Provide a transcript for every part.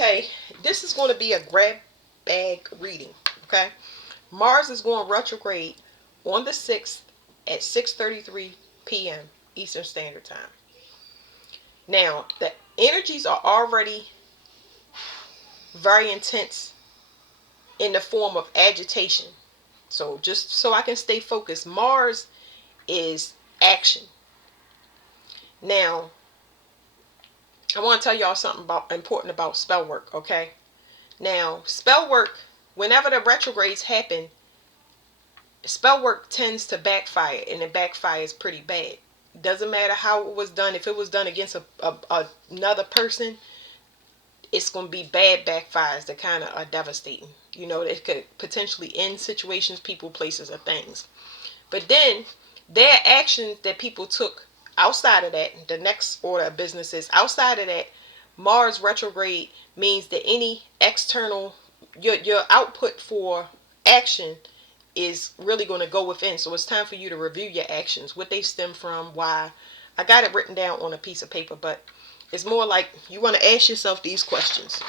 Okay, this is going to be a grab bag reading. Okay, Mars is going retrograde on the 6th at 6:33 p.m. Eastern Standard Time. Now, the energies are already very intense in the form of agitation. So, just so I can stay focused, Mars is action. Now, I want to tell y'all something important about spell work, okay? Now, spell work, whenever the retrogrades happen, spell work tends to backfire, and it backfires pretty bad. Doesn't matter how it was done. If it was done against another person, it's going to be bad backfires that kind of are devastating. You know, it could potentially end situations, people, places, or things. But then there are actions that people took outside of that. The next order of business is outside of that. Mars retrograde means that any external, your output for action is really going to go within. So it's time for you to review your actions, what they stem from, why. I got it written down on a piece of paper, but it's more like you want to ask yourself these questions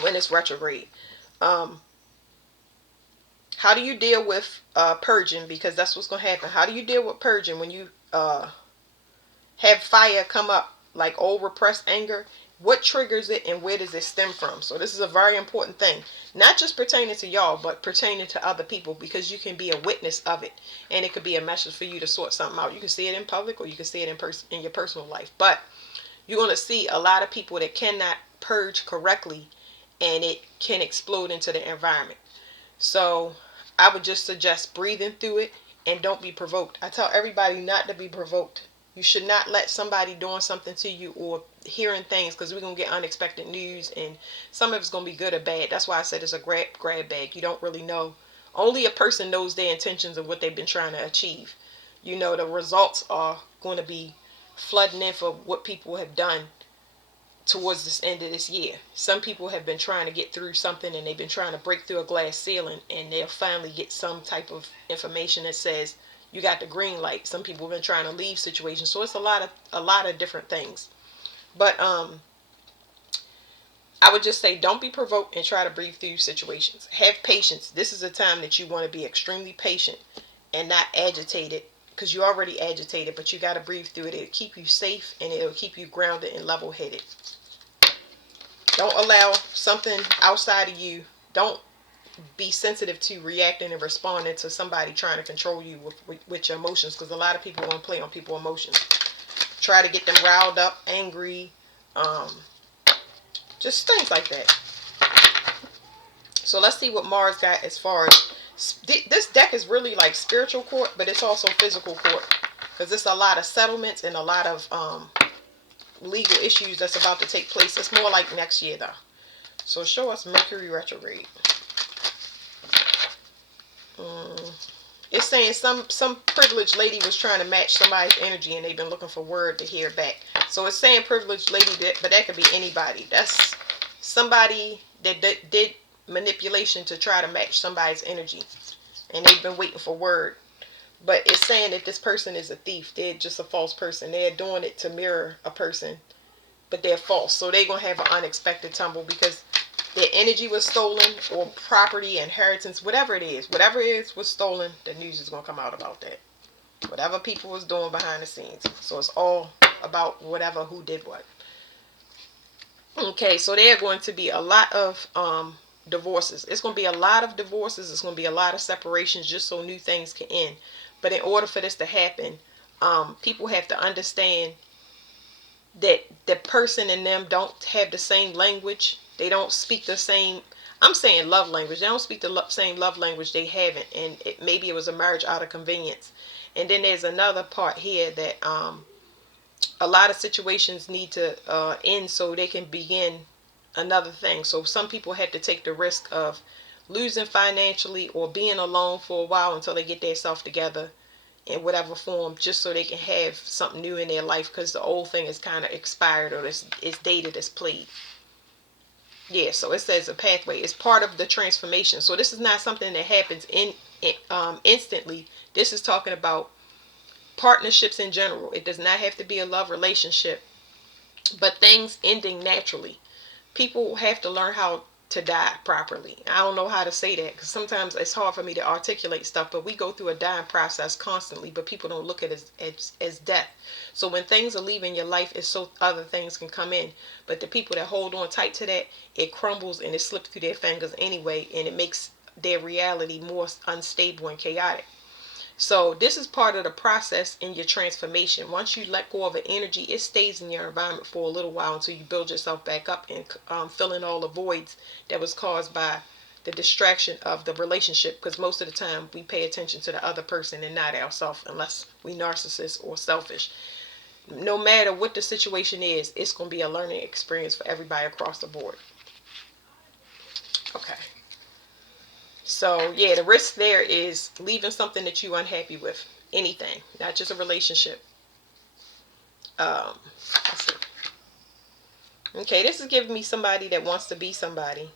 when it's retrograde. Um, how do you deal with purging? Because that's what's going to happen. How do you deal with purging when you have fire come up, like old repressed anger? What triggers it and where does it stem from? So this is a very important thing, not just pertaining to y'all, but pertaining to other people, because you can be a witness of it, and it could be a message for you to sort something out. You can see it in public, or you can see it in your personal life. But you're going to see a lot of people that cannot purge correctly, and it can explode into the environment. So I would just suggest breathing through it and don't be provoked. I tell everybody not to be provoked. You should not let somebody doing something to you or hearing things, because we're going to get unexpected news, and some of it's going to be good or bad. That's why I said it's a grab bag. You don't really know. Only a person knows their intentions and what they've been trying to achieve. You know, the results are going to be flooding in for what people have done towards this end of this year. Some people have been trying to get through something, and they've been trying to break through a glass ceiling, and they'll finally get some type of information that says you got the green light. Some people have been trying to leave situations. So it's a lot of different things. But I would just say don't be provoked and try to breathe through situations. Have patience. This is a time that you want to be extremely patient and not agitated, because you're already agitated, but you got to breathe through it. It'll keep you safe, and it'll keep you grounded and level-headed. Don't allow something outside of you. Don't be sensitive to reacting and responding to somebody trying to control you with your emotions, because a lot of people want to play on people's emotions. Try to get them riled up, angry, just things like that. So let's see what Mars got as far as this deck is really like spiritual court, but it's also physical court, because it's a lot of settlements and a lot of legal issues that's about to take place. It's more like next year though. So show us Mercury retrograde. It's saying some privileged lady was trying to match somebody's energy, and they've been looking for word to hear back. So it's saying privileged lady, but that could be anybody. That's somebody that did manipulation to try to match somebody's energy, and they've been waiting for word. But it's saying that this person is a thief. They're just a false person. They're doing it to mirror a person, but they're false. So they're going to have an unexpected tumble, because their energy was stolen, or property, inheritance, whatever it is. Whatever it is was stolen, the news is going to come out about that. Whatever people was doing behind the scenes. So it's all about whatever, who did what. Okay, so there are going to be a lot of divorces. It's going to be a lot of divorces. It's going to be a lot of separations, just so new things can end. But in order for this to happen, people have to understand that the person and them don't have the same language. They don't speak the same, I'm saying love language. They don't speak the same love language. They haven't. And maybe it was a marriage out of convenience. And then there's another part here that a lot of situations need to end so they can begin another thing. So some people had to take the risk of losing financially or being alone for a while until they get their self together in whatever form, just so they can have something new in their life, because the old thing is kind of expired, or it's dated, it's played. Yeah, so it says a pathway. It's part of the transformation. So this is not something that happens instantly. This is talking about partnerships in general. It does not have to be a love relationship, but things ending naturally. people have to learn how to die properly. I don't know how to say that because sometimes it's hard for me to articulate stuff, but we go through a dying process constantly, but people don't look at it as death. So when things are leaving your life, it's so other things can come in. But the people that hold on tight to that, it crumbles and it slips through their fingers anyway, and it makes their reality more unstable and chaotic. So this is part of the process in your transformation. Once you let go of an energy, it stays in your environment for a little while until you build yourself back up and fill in all the voids that was caused by the distraction of the relationship. Because most of the time we pay attention to the other person and not ourselves, unless we narcissist or selfish. No matter what the situation is, it's going to be a learning experience for everybody across the board. Okay. So yeah, the risk there is leaving something that you're unhappy with. Anything, not just a relationship. Let's see. Okay, this is giving me somebody that wants to be somebody,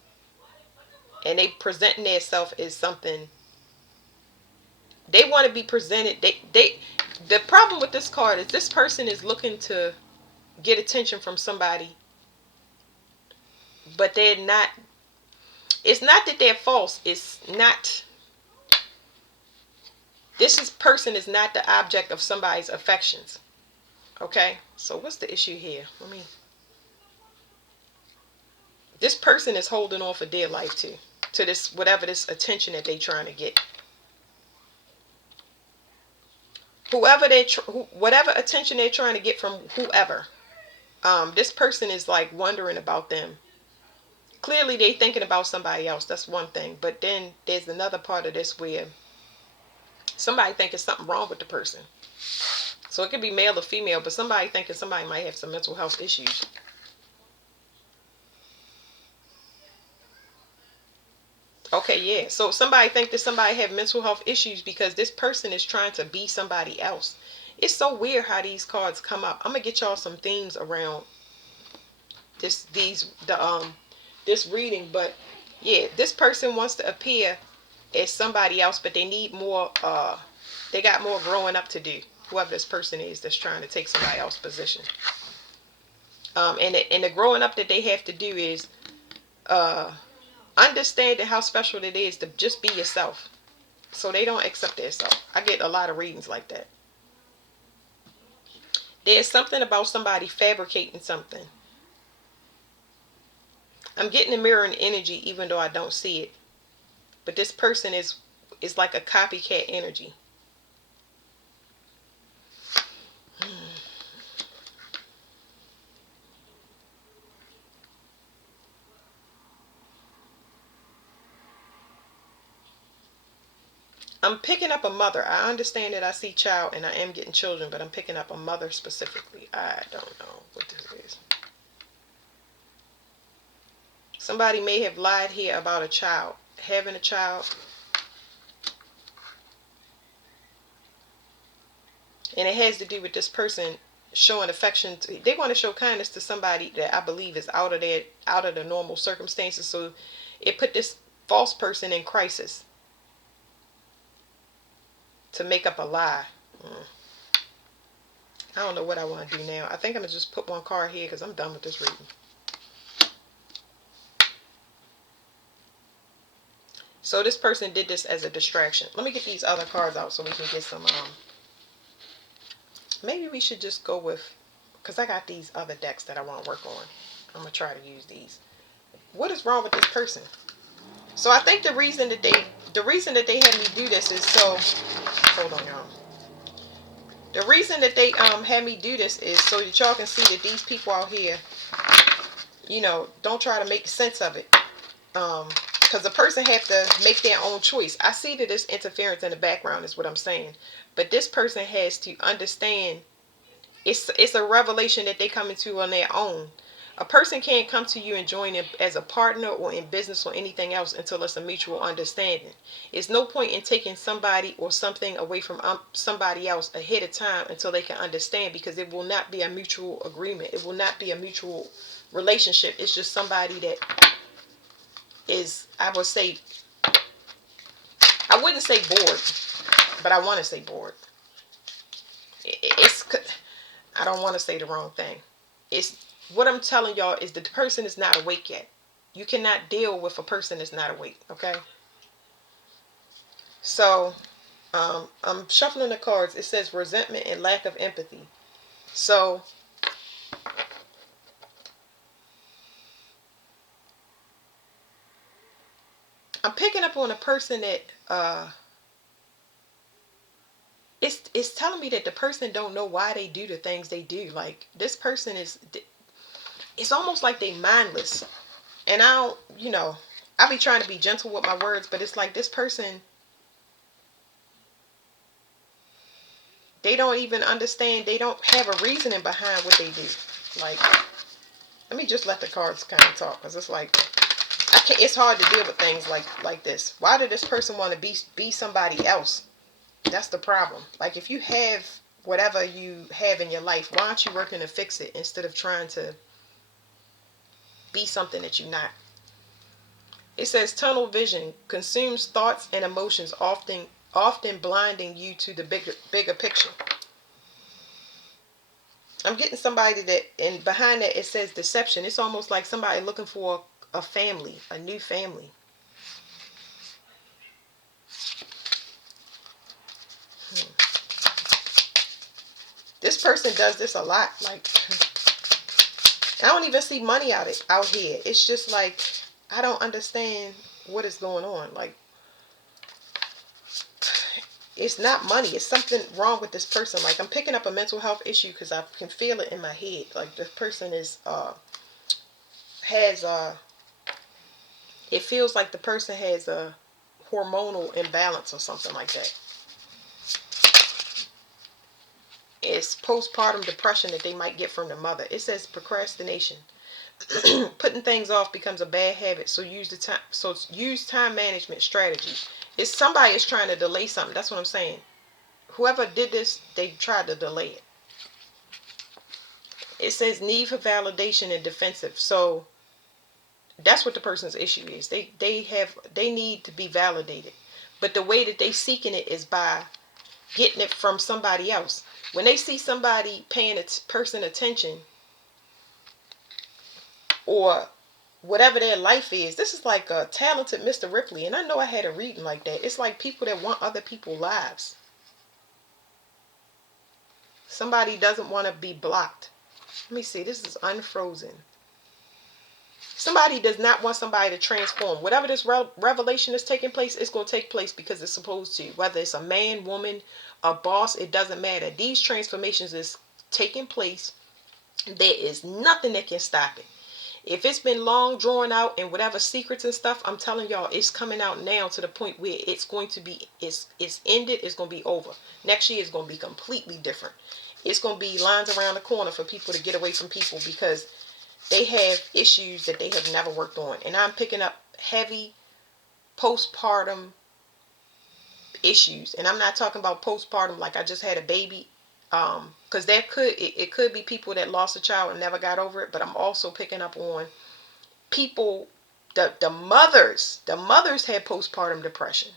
and they presenting themselves as something. They want to be presented. The problem with this card is this person is looking to get attention from somebody, but they're not. It's not that they're false. It's not. Person is not the object of somebody's affections. Okay, so what's the issue here? This person is holding on for dear life to this, whatever this attention that they're trying to get. Whatever attention they're trying to get from whoever. This person is like wondering about them. Clearly they thinking about somebody else. That's one thing. But then there's another part of this where somebody thinking something wrong with the person. So it could be male or female, but somebody thinking somebody might have some mental health issues. Okay, yeah. So somebody think that somebody have mental health issues because this person is trying to be somebody else. It's so weird how these cards come up. I'm gonna get y'all some themes around this reading, but yeah, this person wants to appear as somebody else, but they need more. They got more growing up to do. Whoever this person is that's trying to take somebody else's position. And the growing up that they have to do is understanding how special it is to just be yourself. So they don't accept themselves. I get a lot of readings like that. There's something about somebody fabricating something. I'm getting a mirroring energy even though I don't see it. But this person is like a copycat energy. I'm picking up a mother. I understand that I see child and I am getting children, but I'm picking up a mother specifically. I don't know what this is. Somebody may have lied here about a child. Having a child. And it has to do with this person showing affection. They want to show kindness to somebody that I believe is out of the normal circumstances. So it put this false person in crisis to make up a lie. I don't know what I want to do now. I think I'm going to just put one card here because I'm done with this reading. So this person did this as a distraction. Let me get these other cards out so we can get some, maybe we should just go with, because I got these other decks that I want to work on. I'm going to try to use these. What is wrong with this person? So I think the reason that they had me do this is so, hold on y'all. The reason that they had me do this is so that y'all can see that these people out here, don't try to make sense of it. Because the person have to make their own choice. I see that there's interference in the background is what I'm saying. But this person has to understand it's a revelation that they come into on their own. A person can't come to you and join in as a partner or in business or anything else until it's a mutual understanding. It's no point in taking somebody or something away from somebody else ahead of time until they can understand, because it will not be a mutual agreement. It will not be a mutual relationship. It's just somebody that is, I would say, I wouldn't say bored, but I want to say bored. I don't want to say the wrong thing. what I'm telling y'all is that the person is not awake yet. You cannot deal with a person that's not awake, okay? So, I'm shuffling the cards. It says resentment and lack of empathy. So, I'm picking up on a person that it's telling me that the person don't know why they do the things they do. Like, this person is, it's almost like they mindless. And I don't, I be trying to be gentle with my words, but it's like this person, they don't even understand. They don't have a reasoning behind what they do. Like, let me just let the cards kind of talk, because it's like, I can't, it's hard to deal with things like this. Why did this person want to be somebody else? That's the problem. Like, if you have whatever you have in your life, why aren't you working to fix it instead of trying to be something that you're not? It says tunnel vision consumes thoughts and emotions, often blinding you to the bigger picture. I'm getting somebody that, and behind that it says deception. It's almost like somebody looking for a family, a new family. This person does this a lot. Like, I don't even see money out here. It's just like, I don't understand what is going on. Like, it's not money. It's something wrong with this person. Like, I'm picking up a mental health issue because I can feel it in my head. Like, this person is has it feels like the person has a hormonal imbalance or something like that. It's postpartum depression that they might get from the mother. It says procrastination. Putting things off becomes a bad habit, so use time management strategy. It's somebody is trying to delay something. That's what I'm saying. Whoever did this, they tried to delay it. It says need for validation and defensive. So that's what the person's issue is. They need to be validated. But the way that they seeking it is by getting it from somebody else. When they see somebody paying a person attention, or whatever their life is, this is like a talented Mr. Ripley. And I know I had a reading like that. It's like people that want other people's lives. Somebody doesn't want to be blocked. Let me see. This is unfrozen. Somebody does not want somebody to transform. Whatever this revelation is taking place, it's going to take place because it's supposed to. Whether it's a man, woman, a boss, it doesn't matter. These transformations is taking place. There is nothing that can stop it. If it's been long drawn out and whatever secrets and stuff, I'm telling y'all, it's coming out now to the point where it's going to be, it's ended, it's going to be over. Next year is going to be completely different. It's going to be lines around the corner for people to get away from people because they have issues that they have never worked on. And I'm picking up heavy postpartum issues. And I'm not talking about postpartum like I just had a baby. Because it could be people that lost a child and never got over it. But I'm also picking up on people, the mothers had postpartum depression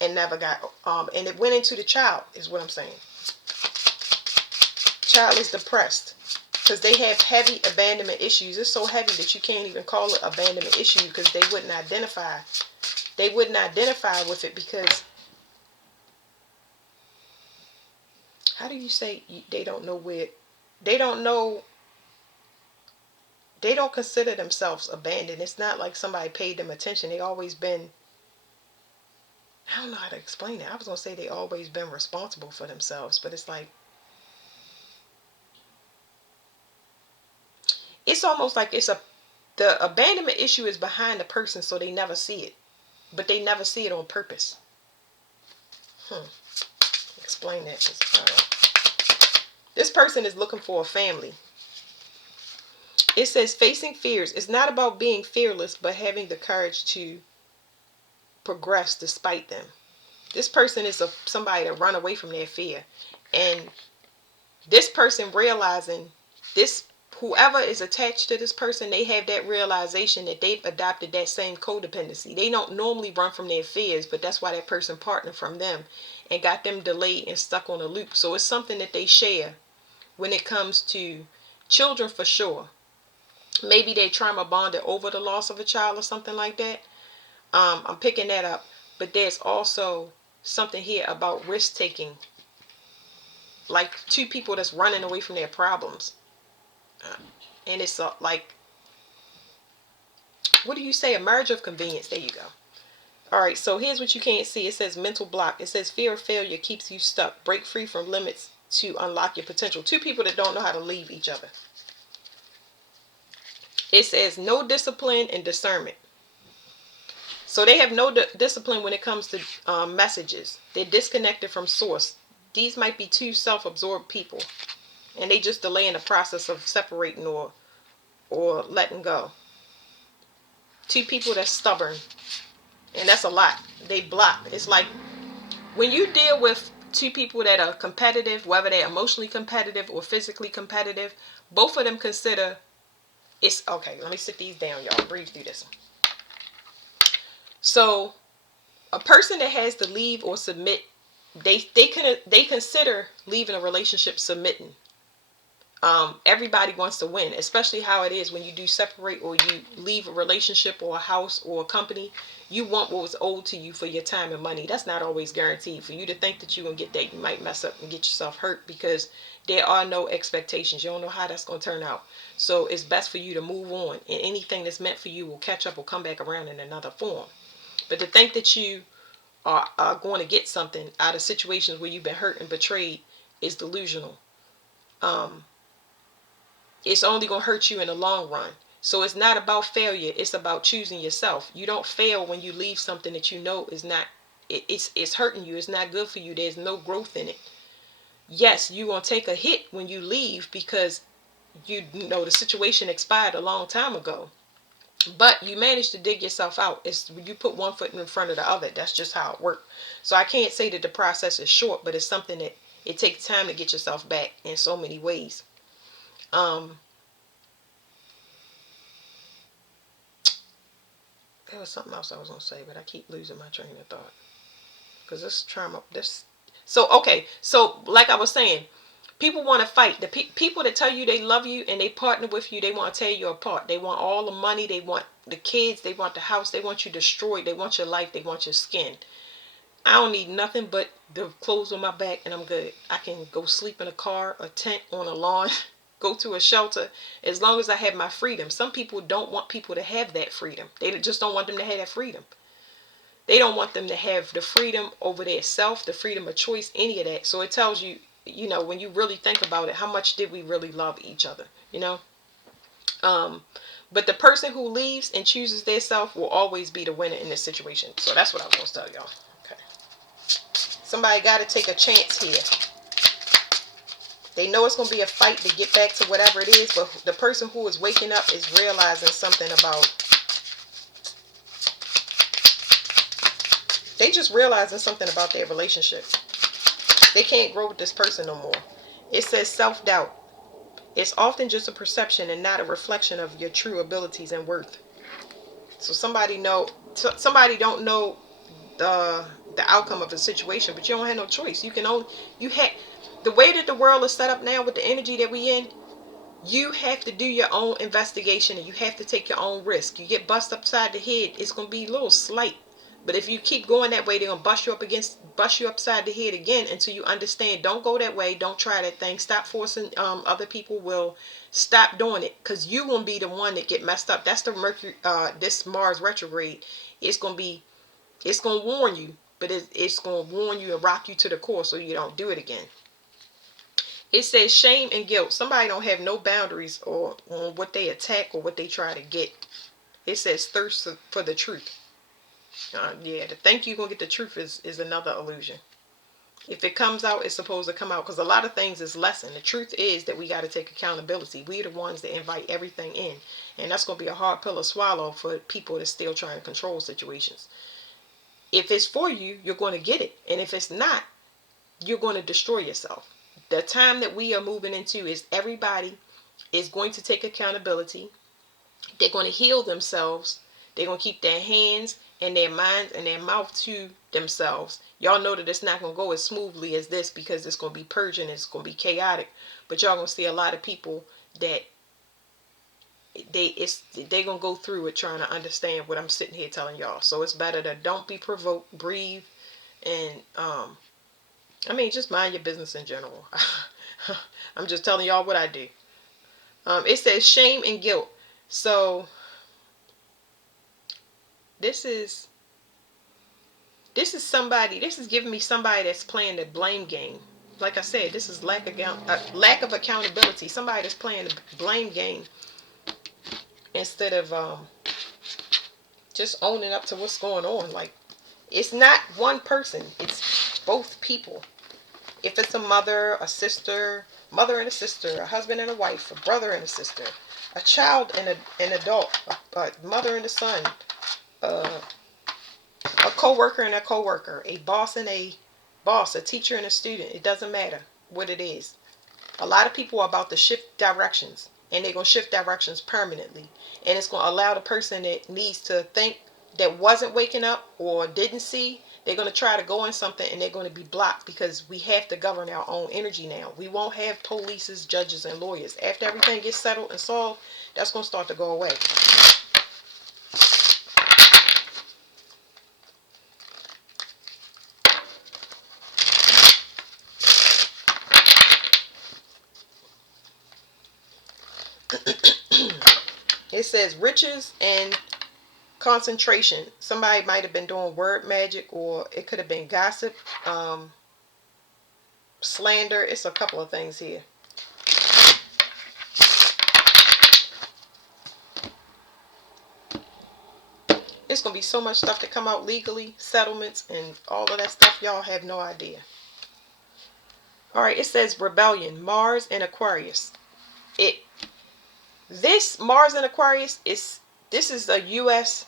and never got, and it went into the child is what I'm saying. Child is depressed because they have heavy abandonment issues. It's so heavy that you can't even call it abandonment issue because they wouldn't identify with it because, how do you say they don't know where, they don't consider themselves abandoned. It's not like somebody paid them attention. They always been, I don't know how to explain it. I was going to say they always been responsible for themselves, but it's like, it's almost like the abandonment issue is behind the person, so they never see it, but they never see it on purpose. Explain that. This person is looking for a family. It says facing fears. It's not about being fearless, but having the courage to progress despite them. This person is somebody that run away from their fear. And this person realizing this, whoever is attached to this person, they have that realization that they've adopted that same codependency. They don't normally run from their fears, but that's why that person partnered from them and got them delayed and stuck on a loop. So it's something that they share when it comes to children for sure. Maybe they trauma bonded over the loss of a child or something like that. I'm picking that up. But there's also something here about risk taking, like two people that's running away from their problems. And it's like, what do you say? A merge of convenience. There you go. All right, so here's what you can't see. It says mental block. It says fear of failure keeps you stuck. Break free from limits to unlock your potential. Two people that don't know how to leave each other. It says no discipline and discernment. So they have no discipline when it comes to messages. They're disconnected from source. These might be two self-absorbed people, and they just delay in the process of separating or letting go. Two people that's stubborn, and that's a lot. They block. It's like when you deal with two people that are competitive, whether they're emotionally competitive or physically competitive, both of them consider it's okay. Let me sit these down, y'all. Breathe through this. So a person that has to leave or submit, they consider leaving a relationship submitting. Everybody wants to win, especially how it is when you do separate or you leave a relationship or a house or a company. You want what was owed to you for your time and money. That's not always guaranteed. For you to think that you're going to get that, you might mess up and get yourself hurt because there are no expectations. You don't know how that's going to turn out. So it's best for you to move on, and anything that's meant for you will catch up or come back around in another form. But to think that you are going to get something out of situations where you've been hurt and betrayed is delusional. It's only going to hurt you in the long run. So it's not about failure. It's about choosing yourself. You don't fail when you leave something that you know is not, it's hurting you. It's not good for you. There's no growth in it. Yes, you're going to take a hit when you leave because you know the situation expired a long time ago. But you managed to dig yourself out. It's you put one foot in front of the other. That's just how it works. So I can't say that the process is short, but it's something that it takes time to get yourself back in so many ways. There was something else I was gonna say, but I keep losing my train of thought because this trauma. This so okay. So like I was saying, people want to fight. The people that tell you they love you and they partner with you, they want to tear you apart. They want all the money. They want the kids. They want the house. They want you destroyed. They want your life. They want your skin. I don't need nothing but the clothes on my back and I'm good. I can go sleep in a car, a tent, on a lawn, go to a shelter, as long as I have my freedom. Some people don't want people to have that freedom. They just don't want them to have that freedom. They don't want them to have the freedom over their self, the freedom of choice, any of that. So it tells you, when you really think about it, how much did we really love each other, but the person who leaves and chooses their self will always be the winner in this situation. So that's what I was going to tell y'all. Okay. Somebody got to take a chance here. They know it's going to be a fight to get back to whatever it is, but the person who is waking up is realizing something about, they just realizing something about their relationship. They can't grow with this person no more. It says self-doubt. It's often just a perception and not a reflection of your true abilities and worth. So somebody don't know the outcome of a situation, but you don't have no choice. The way that the world is set up now with the energy that we in, you have to do your own investigation and you have to take your own risk. You get bust upside the head, it's gonna be a little slight. But if you keep going that way, they're gonna bust you upside the head again until you understand. Don't go that way. Don't try that thing. Stop forcing other people. Will stop doing it because you gonna be the one that get messed up. That's the Mercury. This Mars retrograde. It's gonna warn you, but it's gonna warn you and rock you to the core so you don't do it again. It says shame and guilt. Somebody don't have no boundaries or on what they attack or what they try to get. It says thirst for the truth. To think you're going to get the truth is another illusion. If it comes out, it's supposed to come out because a lot of things is lesson. The truth is that we got to take accountability. We're the ones that invite everything in. And that's going to be a hard pill to swallow for people that's still trying to control situations. If it's for you, you're going to get it. And if it's not, you're going to destroy yourself. The time that we are moving into is everybody is going to take accountability. They're going to heal themselves. They're going to keep their hands and their minds and their mouth to themselves. Y'all know that it's not going to go as smoothly as this because it's going to be purging. It's going to be chaotic. But y'all going to see a lot of people that they gonna go through it trying to understand what I'm sitting here telling y'all. So it's better to don't be provoked, breathe, and I mean, just mind your business in general. I'm just telling y'all what I do. It says shame and guilt. So this is somebody. This is giving me somebody that's playing the blame game. Like I said, this is lack of accountability. Somebody that's playing the blame game instead of just owning up to what's going on. Like, it's not one person. It's both people. If it's a mother, a sister, mother and a sister, a husband and a wife, a brother and a sister, a child and an adult, a mother and a son, uh, a co-worker and a co-worker, a boss and a boss, a teacher and a student. It doesn't matter what it is. A lot of people are about to shift directions, and they're going to shift directions permanently. And it's going to allow the person that needs to think, that wasn't waking up or didn't see, they're going to try to go in something and they're going to be blocked, because we have to govern our own energy now. We won't have polices, judges, and lawyers. After everything gets settled and solved, that's going to start to go away. It says riches and concentration. Somebody might have been doing word magic, or it could have been gossip, slander. It's a couple of things here. It's going to be so much stuff to come out legally, settlements, and all of that stuff. Y'all have no idea. All right, it says rebellion, Mars and Aquarius. This Mars and Aquarius this is a U.S.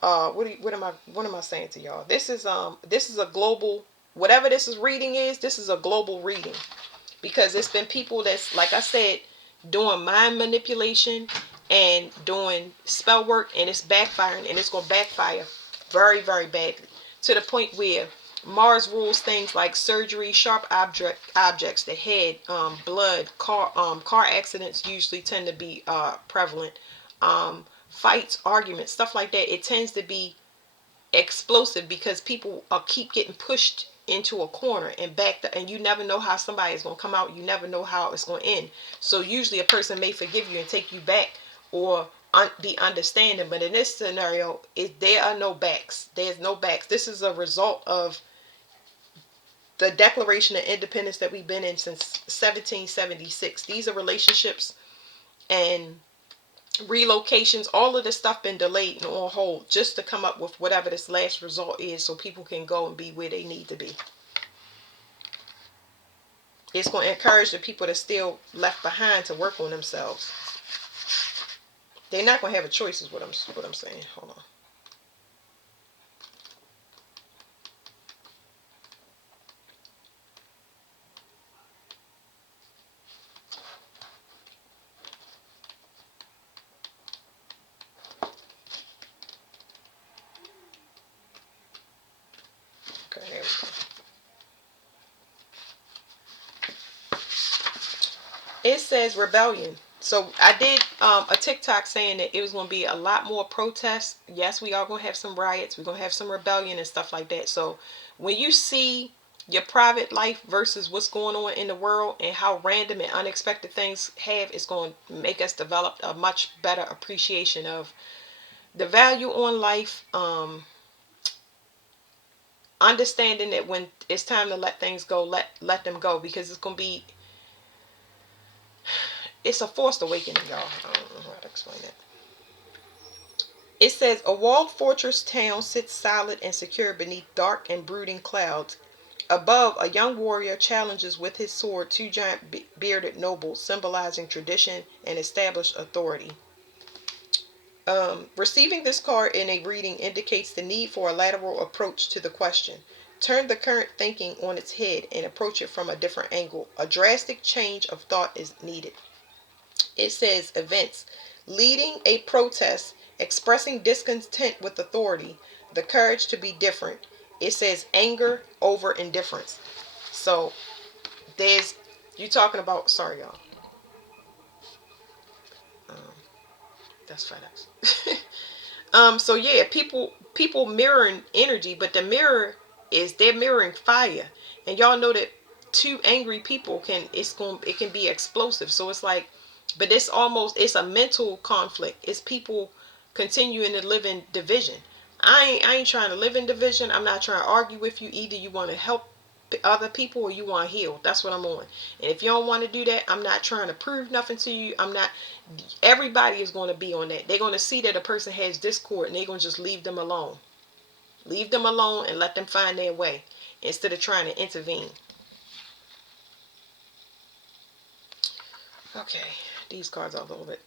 What am I saying to y'all? This is a global, whatever this is reading is. This is a global reading, because it's been people that's, like I said, doing mind manipulation and doing spell work, and it's backfiring, and it's going to backfire very, very badly, to the point where Mars rules things like surgery, sharp objects, the head, blood, car accidents usually tend to be prevalent, fights, arguments, stuff like that. It tends to be explosive, because people keep getting pushed into a corner and and you never know how somebody is going to come out. You never know how it's going to end. So usually a person may forgive you and take you back, or be understanding, but in this scenario, there are no backs. There's no backs. This is a result of the Declaration of Independence that we've been in since 1776. These are relationships and relocations. All of this stuff been delayed and on hold, just to come up with whatever this last result is, so people can go and be where they need to be. It's going to encourage the people that's still left behind to work on themselves. They're not going to have a choice, is what I'm saying. Hold on. Okay, here we go. It says rebellion. So I did a TikTok saying that it was going to be a lot more protests. Yes, we are going to have some riots. We're going to have some rebellion and stuff like that. So when you see your private life versus what's going on in the world, and how random and unexpected things have, it's going to make us develop a much better appreciation of the value on life. Understanding that when it's time to let things go, let them go, because it's going to be, it's a forced awakening, y'all. I don't know how to explain it. It says a walled fortress town sits solid and secure beneath dark and brooding clouds. Above, a young warrior challenges with his sword two giant bearded nobles, symbolizing tradition and established authority. Receiving this card in a reading indicates the need for a lateral approach to the question. Turn the current thinking on its head and approach it from a different angle. A drastic change of thought is needed. It says events: leading a protest, expressing discontent with authority, the courage to be different. It says anger over indifference. So there's, you talking about, sorry y'all. That's FedEx. So yeah, people mirroring energy, but the mirror is they're mirroring fire, and y'all know that two angry people it can be explosive. So it's like, but it's a mental conflict. It's people continuing to live in division. I ain't trying to live in division. I'm not trying to argue with you. Either you want to help other people or you want to heal. That's what I'm on. And if you don't want to do that, I'm not trying to prove nothing to you. I'm not. Everybody is going to be on that. They're going to see that a person has discord and they're going to just leave them alone. Leave them alone and let them find their way instead of trying to intervene. Okay, these cards are a little bit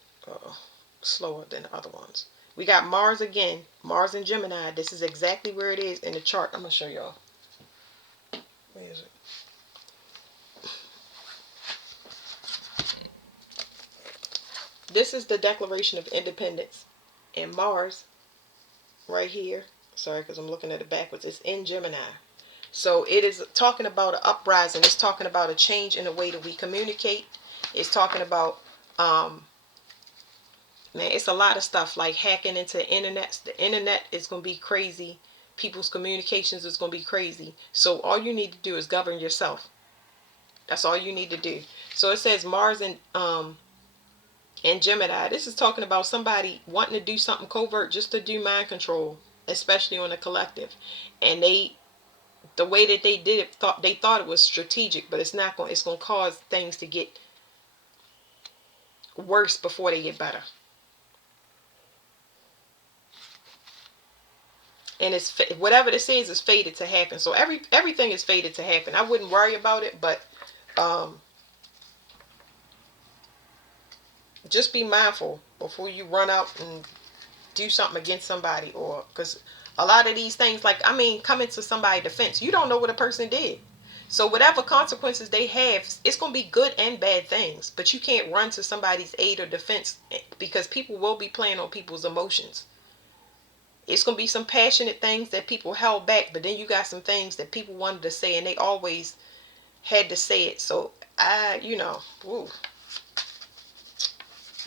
slower than the other ones. We got Mars again. Mars and Gemini. This is exactly where it is in the chart. I'm going to show y'all. Where is it? This is the Declaration of Independence. And Mars, right here, sorry because I'm looking at it backwards, it's in Gemini. So it is talking about an uprising. It's talking about a change in the way that we communicate. It's talking about, man, it's a lot of stuff like hacking into the internet. The internet is going to be crazy. People's communications is going to be crazy. So all you need to do is govern yourself. That's all you need to do. So it says Mars and Gemini. This is talking about somebody wanting to do something covert just to do mind control, especially on a collective. And the way that they did it, they thought it was strategic, but it's not going. It's going to cause things to get worse before they get better. And it's whatever this is fated to happen. So everything is fated to happen. I wouldn't worry about it, but just be mindful before you run out and do something against somebody, or because a lot of these things, like, I mean, coming to somebody's defense, you don't know what a person did. So whatever consequences they have, it's going to be good and bad things, but you can't run to somebody's aid or defense because people will be playing on people's emotions. It's going to be some passionate things that people held back, but then you got some things that people wanted to say and they always had to say it. So woo.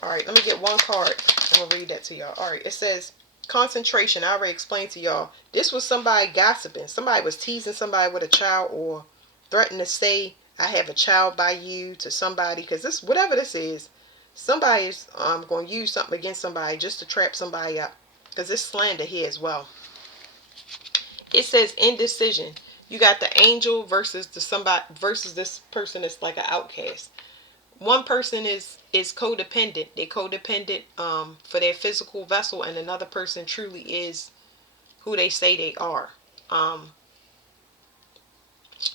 All right, let me get one card. I'm going to read that to y'all. All right, it says concentration. I already explained to y'all. This was somebody gossiping. Somebody was teasing somebody with a child or threatening to say, I have a child by you to somebody. Because this, whatever this is, somebody's going to use something against somebody just to trap somebody up. Because it's slander here as well. It says indecision. You got the angel versus this person that's like an outcast. One person is codependent. They're codependent for their physical vessel, and another person truly is who they say they are.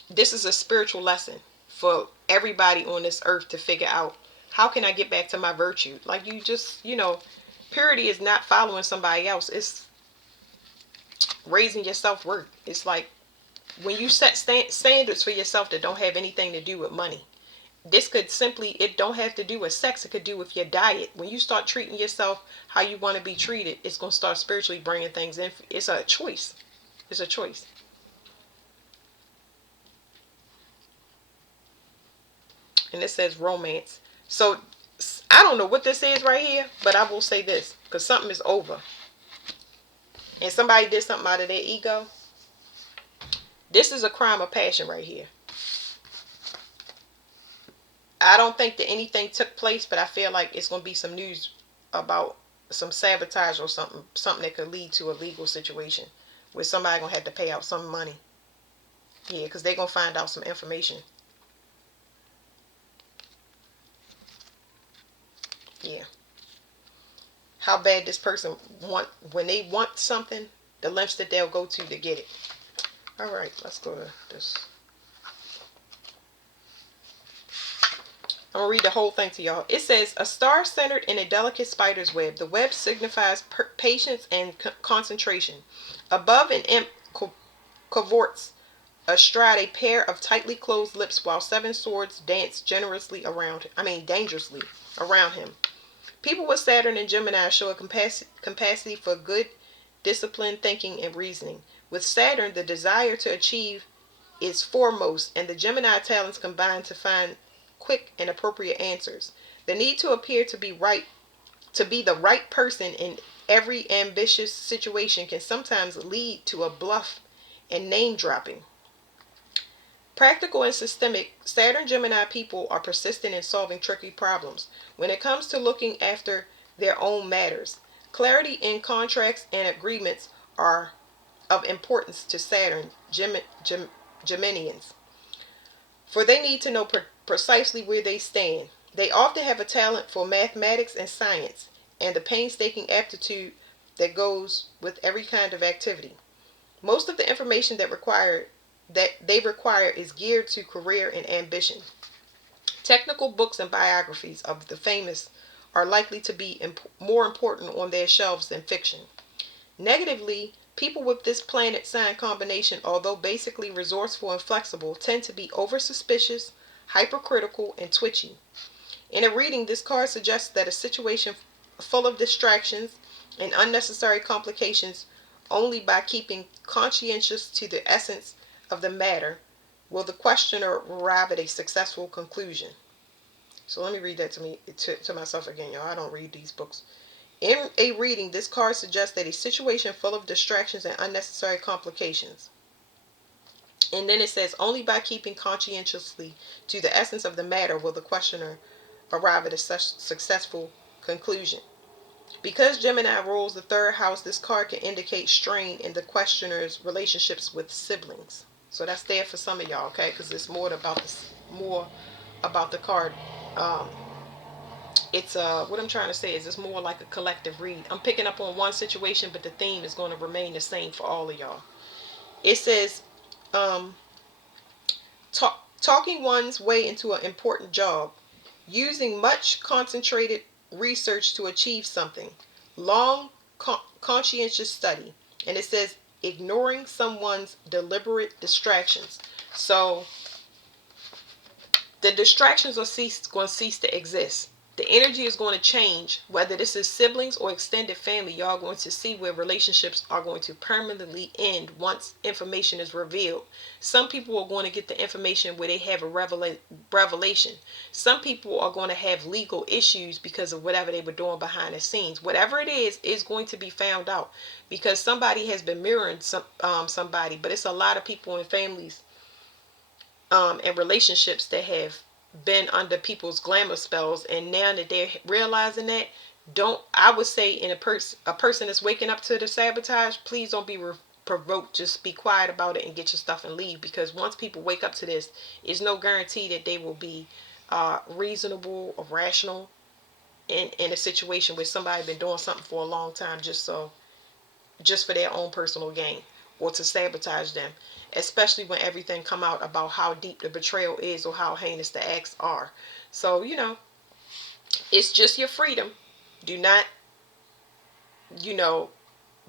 This is a spiritual lesson for everybody on this earth to figure out, how can I get back to my virtue? Like, you just, purity is not following somebody else. It's raising your self-worth. It's like when you set standards for yourself that don't have anything to do with money. This could simply, it don't have to do with sex. It could do with your diet. When you start treating yourself how you want to be treated, it's going to start spiritually bringing things in. It's a choice. It's a choice. And it says romance. So I don't know what this is right here, but I will say this, because something is over. And somebody did something out of their ego. This is a crime of passion right here. I don't think that anything took place, but I feel like it's going to be some news about some sabotage or something that could lead to a legal situation where somebody going to have to pay out some money. Yeah, because they're going to find out some information. Yeah. How bad this person when they want something, the lengths that they'll go to get it. All right, let's go to this. I'm going to read the whole thing to y'all. It says, a star centered in a delicate spider's web. The web signifies patience and concentration. Above an imp cavorts astride a pair of tightly closed lips while seven swords dance dangerously around him. People with Saturn and Gemini show a capacity for good, disciplined thinking and reasoning. With Saturn, the desire to achieve is foremost, and the Gemini talents combine to find quick and appropriate answers. The need to appear to be right To be the right person in every ambitious situation can sometimes lead to a bluff and name dropping. Practical and systemic, Saturn Gemini people are persistent in solving tricky problems. When it comes to looking after their own matters, clarity in contracts and agreements are of importance to Saturn Geminians, for they need to know precisely where they stand. They often have a talent for mathematics and science, and the painstaking aptitude that goes with every kind of activity. Most of the information that they require is geared to career and ambition. Technical books and biographies of the famous are likely to be more important on their shelves than fiction. Negatively, people with this planet sign combination, although basically resourceful and flexible, tend to be over suspicious, hypercritical, and twitchy. In a reading, this card suggests that a situation full of distractions and unnecessary complications, only by keeping conscientious to the essence of the matter will the questioner arrive at a successful conclusion. So let me read that to myself again, y'all. I don't read these books. In a reading, this card suggests that a situation full of distractions and unnecessary complications. And then it says, only by keeping conscientiously to the essence of the matter will the questioner arrive at a successful conclusion. Because Gemini rules the third house, this card can indicate strain in the questioner's relationships with siblings. So that's there for some of y'all, okay? Because it's more about the card. Um, it's what I'm trying to say is it's more like a collective read. I'm picking up on one situation, but the theme is going to remain the same for all of y'all. It says, um, talking one's way into an important job, using much concentrated research to achieve something, long conscientious study, and it says ignoring someone's deliberate distractions. So the distractions are going to cease to exist. The energy is going to change. Whether this is siblings or extended family, y'all are going to see where relationships are going to permanently end once information is revealed. Some people are going to get the information where they have a revelation. Some people are going to have legal issues because of whatever they were doing behind the scenes. Whatever it is going to be found out because somebody has been mirroring somebody. But it's a lot of people in families and relationships that have been under people's glamour spells, and now that they're realizing that, don't I would say in a person that's waking up to the sabotage, please don't be provoked. Just be quiet about it and get your stuff and leave, because once people wake up to this, it's no guarantee that they will be reasonable or rational in a situation where somebody been doing something for a long time just for their own personal gain or to sabotage them, especially when everything come out about how deep the betrayal is or how heinous the acts are. So it's just your freedom. Do not you know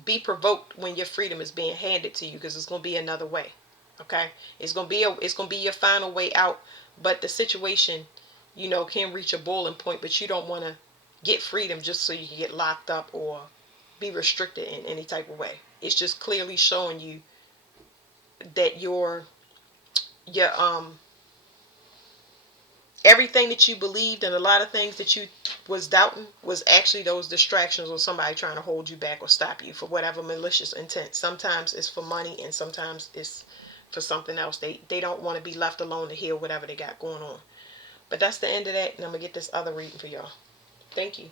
be provoked when your freedom is being handed to you, because it's going to be another way. Okay, it's going to be your final way out, but the situation can reach a boiling point, but you don't want to get freedom just so you can get locked up or be restricted in any type of way. It's just clearly showing you that your everything that you believed and a lot of things that you was doubting was actually those distractions or somebody trying to hold you back or stop you for whatever malicious intent. Sometimes it's for money and sometimes it's for something else. They don't want to be left alone to heal whatever they got going on. But that's the end of that, and I'm gonna get this other reading for y'all. Thank you.